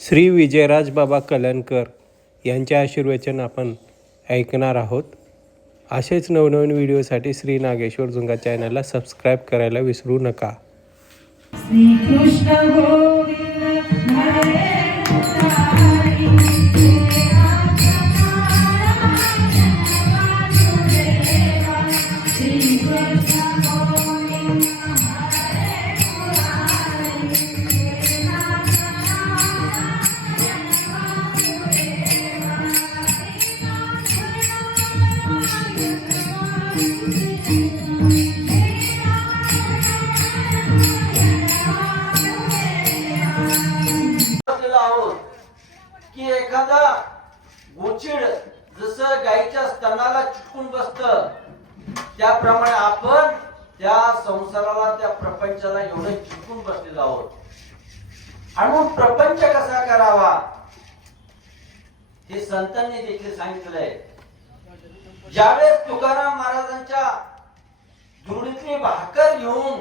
श्री विजयराज बाबा कल्याणकर यांचे आशीर्वचन आपण ऐकणार आहोत. असेच नवनवीन व्हिडिओसाठी श्री नागेश्वर झुंगा चॅनलला सबस्क्राईब करायला विसरू नका. श्रीकृष्ण गोचिड जसं गाईच्या स्तनाला चिटकून बसत त्याप्रमाणे आपण त्या संसाराला त्या प्रपंचाला एवढं चिटकून बसलेलो आहोत. आणि मग प्रपंच कसा करावा? हे संतांनी देखील सांगितलंय. ज्यावेळेस तुकाराम महाराजांच्या दुर्डीतली भाकर घेऊन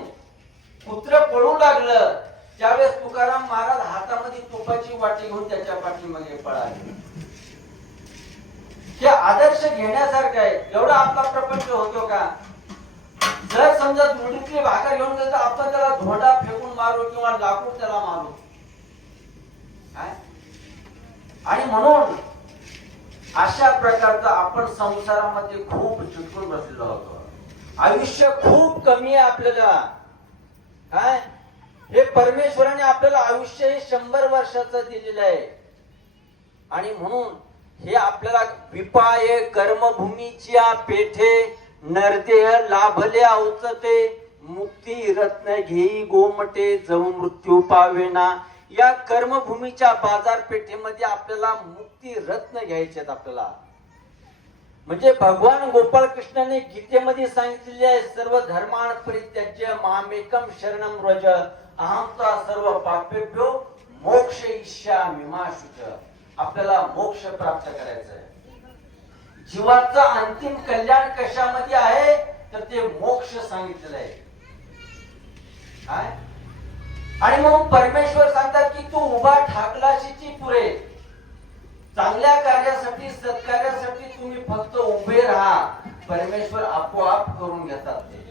कुत्र पळू लागलं त्यावेळेस तुकाराम महाराज हातामध्ये तुपाची वाटी घेऊन त्याच्या पाठीमागे पळाले. हे आदर्श घेण्यासारखं आहे. एवढा आपला प्रपंच होतो का? जर समजा दुडीतली भाकर घेऊन गेलं तर आपण त्याला धोंडा फेकून मारू किंवा लाकूड त्याला मारू. काय? आणि म्हणून अशा प्रकारचा आपण संसारामध्ये खूप चिटकून बसलेलो होतो. आयुष्य खूप कमी आहे आपल्याला. काय? हे परमेश्वराने आपल्याला आयुष्य हे शंभर वर्षाचं दिलेलं आहे. आणि म्हणून हे आपल्याला विपाय कर्मभूमीच्या पेठे नरदेह लाभले औचते. मुक्ती रत्न घेई गोमटे जाऊ मृत्यू पावेना. या कर्मभूमीच्या बाजारपेठेमध्ये आपल्याला मुक्ती रत्न घ्यायचे आहेत आपल्याला. म्हणजे भगवान गोपाळ कृष्णाने गीतेमध्ये सांगितलेले आहे सर्व धर्मान परित्याज्य मामेकम शरणम रज अहमता सर्व पापेभ्यो मोक्ष इच्छा मिमाशुच आपल्याला मोक्ष प्राप्त करायचं आहे जीवाचं अंतिम कल्याण कशामध्ये आहे? तर ते मोक्ष सांगितलेलं आहे. काय? आणि मग परमेश्वर सांगतात की तू उभा ठाकलाशीची पुरे. चांगल्या कार्यासाठी सत्कार्यासाठी तुम्ही फक्त उभे राहा. परमेश्वर आपोआप करून घेतात ते.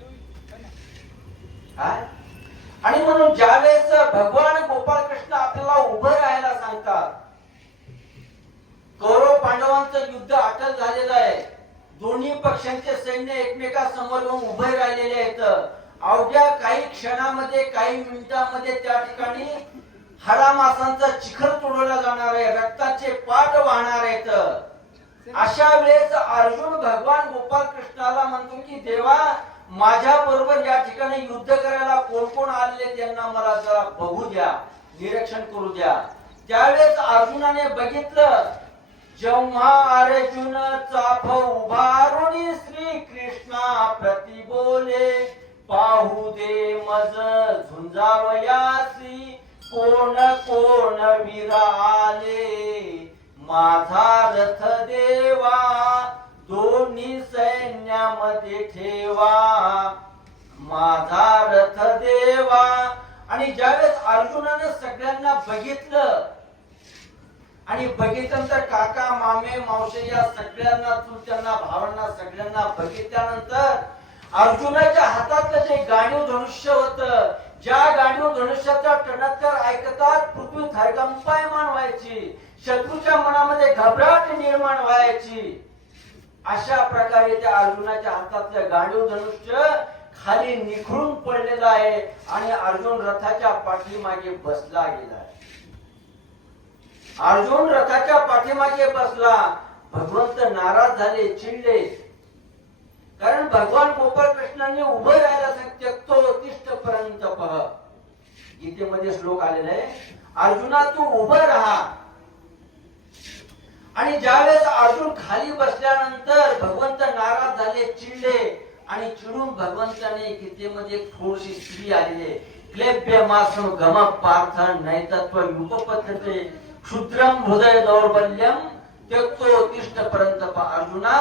आणि म्हणून ज्यावेळेस भगवान गोपाळ कृष्ण आपल्याला उभं राहायला सांगतात पांडवांचं युद्ध अटल झालेलं आहे. दोन्ही पक्षांचे सैन्य एकमेकांसमोर येऊन उभे राहिलेले आहेत. अवघ्या काही क्षणामध्ये काही मिनिटांमध्ये त्या ठिकाणी हाडामासांचा चिखल तोडवला जाणार आहे. रक्ताचे पाट वाहणार आहेत. अशा वेळेस अर्जुन भगवान गोपाल कृष्णाला म्हणतो की देवा माझ्या बरोबर या ठिकाणी युद्ध करायला कोण कोण आलेले त्यांना मला जरा बघू द्या निरीक्षण करू द्या. त्यावेळेस अर्जुनाने बघितलं जेव्हा अर्जुन चाफ उभारुनी श्री कृष्णा प्रति बोले पाहू दे मज झुंजावयासी कोण कोण विराले? आले माझा रथ देवा दोन्ही सैन्यामध्ये ठेवा. माझा रथ देवा. आणि ज्यावेळेस अर्जुनानं सगळ्यांना बघितलं आणि बघितल्यानंतर काका मामे मावशे या सगळ्यांना चुलत्यांना भावांना सगळ्यांना बघितल्यानंतर अर्जुनाच्या हातातलं जे गाणीव धनुष्य होत ज्या गाणीव धनुष्याचा टणत्तर ऐकतात पृथ्वी थरकंपायमान व्हायची शत्रूच्या मनामध्ये घबराट निर्माण व्हायची. अशा प्रकारे त्या अर्जुनाच्या हातातलं गाणीव धनुष्य खाली निखळून पडलेलं आहे आणि अर्जुन रथाच्या पाठीमागे बसला गेला आहे. अर्जुन रथाच्या पाठीमागे बसला. भगवंत नाराज झाले चिडले. कारण भगवान गोपाळ कृष्णांनी उभं राहायला सांगितलं तिष्ठ पर्यंत पह. गीतेमध्ये श्लोक आलेला आहे अर्जुना तू उभं राहा. आणि ज्यावेळेस अर्जुन खाली बसल्यानंतर भगवंत नाराज झाले चिडले आणि चिडून भगवंताने गीतेमध्ये थोडीशी स्त्री आलेली आहे. क्लेप्य मासम गम पार्थ नैतत्व युपपद्धते क्षुद्रम हृदय दौर्बल्यम त्यक्तो तिष्ठ पर्यंत अर्जुना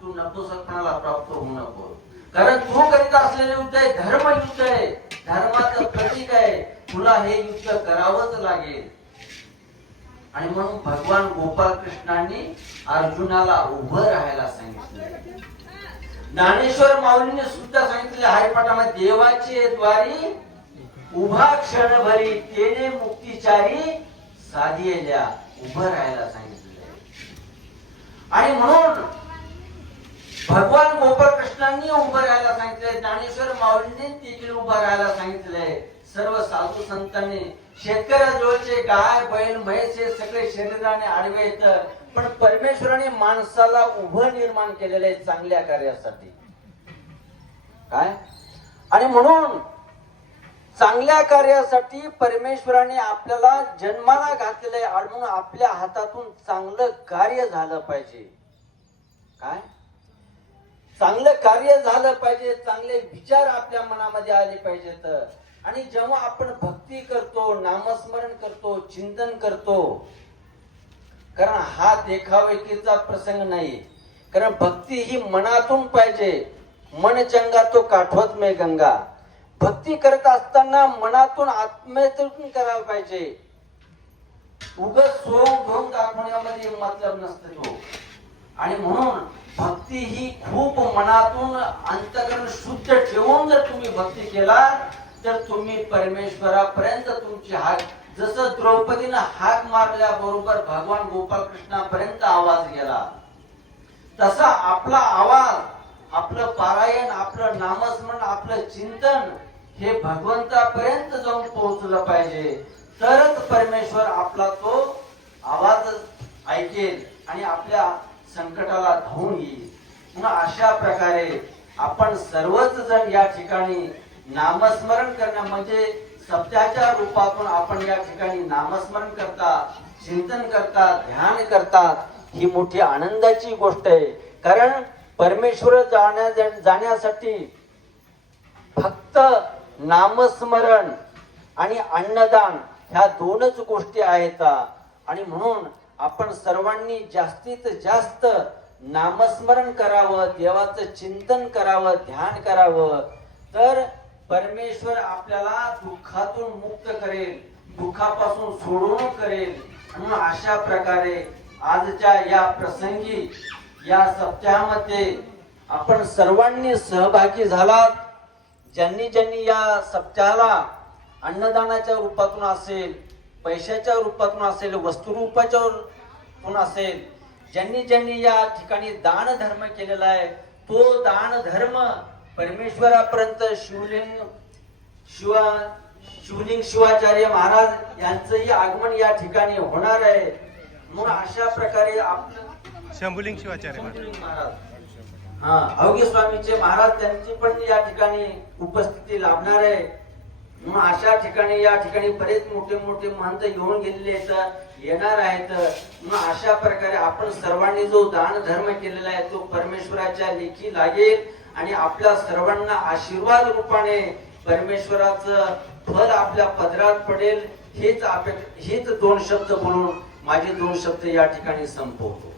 तू नपुसकपणाला प्राप्त होऊ नको. कारण तू करीत असलेले युद्ध आहे धर्म युद्ध आहे धर्माचं प्रतीक आहे. तुला हे युद्ध करावंच लागेल. आणि म्हणून भगवान गोपाल कृष्णांनी अर्जुनाला उभं राहायला सांगितलं. ज्ञानेश्वर माऊलीने सुद्धा सांगितले हरिपाठामध्ये देवाचे द्वारी उभा क्षणभरी तेने मुक्तिचारी साधियेल्या उभं राहायला सांगितले आणि म्हणून भगवान गोपाळ कृष्णांनी उभं राहायला सांगितलंय ज्ञानेश्वर माऊलींनी देखील उभं राहायला सांगितलंय. सर्व साधू संतांनी शेतकऱ्याजवळचे गाय बैल म्हैस हे सगळे शरीराने आडवे येत. पण परमेश्वराने माणसाला उभं निर्माण केलेलं आहे चांगल्या कार्यासाठी. काय? आणि म्हणून चांगल्या कार्यासाठी परमेश्वराने आपल्याला जन्माला घातलेलं आहे म्हणून आपल्या हातातून चांगलं कार्य झालं पाहिजे. काय? चांगलं कार्य झालं पाहिजे चांगले विचार आपल्या मनामध्ये आले पाहिजेत आणि जेव्हा आपण भक्ती करतो नामस्मरण करतो चिंतन करतो कारण हा देखावेकीचा प्रसंग नाही. कारण भक्ती ही मनातून पाहिजे. मन चंगा तो काठवत मे गंगा. भक्ती करत असताना मनातून आत्मेतून करायला पाहिजे. उगत सोंग घेऊन दाखवण्यामध्ये मतलब नसतं तो. आणि म्हणून भक्ती ही खूप मनातून अंतकरण शुद्ध ठेवून जर तुम्ही भक्ती केला तर तुम्ही परमेश्वरापर्यंत तुमची हाक जसं द्रौपदीनं हाक मारल्या बरोबर भगवान गोपाळ कृष्णापर्यंत आवाज गेला. तसा आपला आवाज आपलं पारायण आपलं नामस्मरण आपलं चिंतन हे भगवंतापर्यंत जाऊन पोहोचलं पाहिजे. तरच परमेश्वर आपला तो आवाज ऐकेल आणि आपल्या संकटाला धावून येईल. म्हणून अशा प्रकारे आपण सर्वच जण या ठिकाणी नामस्मरण करणं म्हणजे सत्याच्या रूपातून आपण या ठिकाणी नामस्मरण करता चिंतन करता ध्यान करतात ही मोठी आनंदाची गोष्ट आहे. कारण परमेश्वर जाण्या जाण्यासाठी फक्त नामस्मरण आणि अन्नदान ह्या दोनच गोष्टी आहेत. आणि म्हणून आपण सर्वांनी जास्तीत जास्त नामस्मरण करावं देवाचं चिंतन करावं ध्यान करावं. तर परमेश्वर आपल्याला दुःखातून मुक्त करेल दुःखापासून सोडवणूक करेल म्हणून अशा प्रकारे आजच्या या प्रसंगी या सप्त्यामध्ये आपण सर्वांनी सहभागी झालात. ज्यांनी ज्यांनी या सप्ताहाला अन्नदानाच्या रूपातून असेल पैशाच्या रूपातून असेल वस्तुरूपाच्या रूपातून असेल ज्यांनी ज्यांनी या ठिकाणी दान धर्म केलेला आहे तो दान धर्म परमेश्वरापर्यंत शिवलिंग शिवा शिवलिंग शिवाचार्य महाराज यांचंही आगमन या ठिकाणी होणार आहे. म्हणून अशा प्रकारे आपलं शंभुलिंग शिवाचार्य महाराज. अवघे स्वामीचे महाराज त्यांची पण या ठिकाणी उपस्थिती लाभणार आहे. म्हणून अशा ठिकाणी या ठिकाणी बरेच मोठे मोठे महंत येऊन गेलेले आहेत येणार आहेत. म्हणून अशा प्रकारे आपण सर्वांनी जो दान धर्म केलेला आहे तो परमेश्वराच्या लेखी लागेल आणि आपल्या सर्वांना आशीर्वाद रूपाने परमेश्वराचं फल आपल्या पदरात पडेल. हेच अपेक्षा हेच दोन शब्द बोलून माझे दोन शब्द या ठिकाणी संपवतो.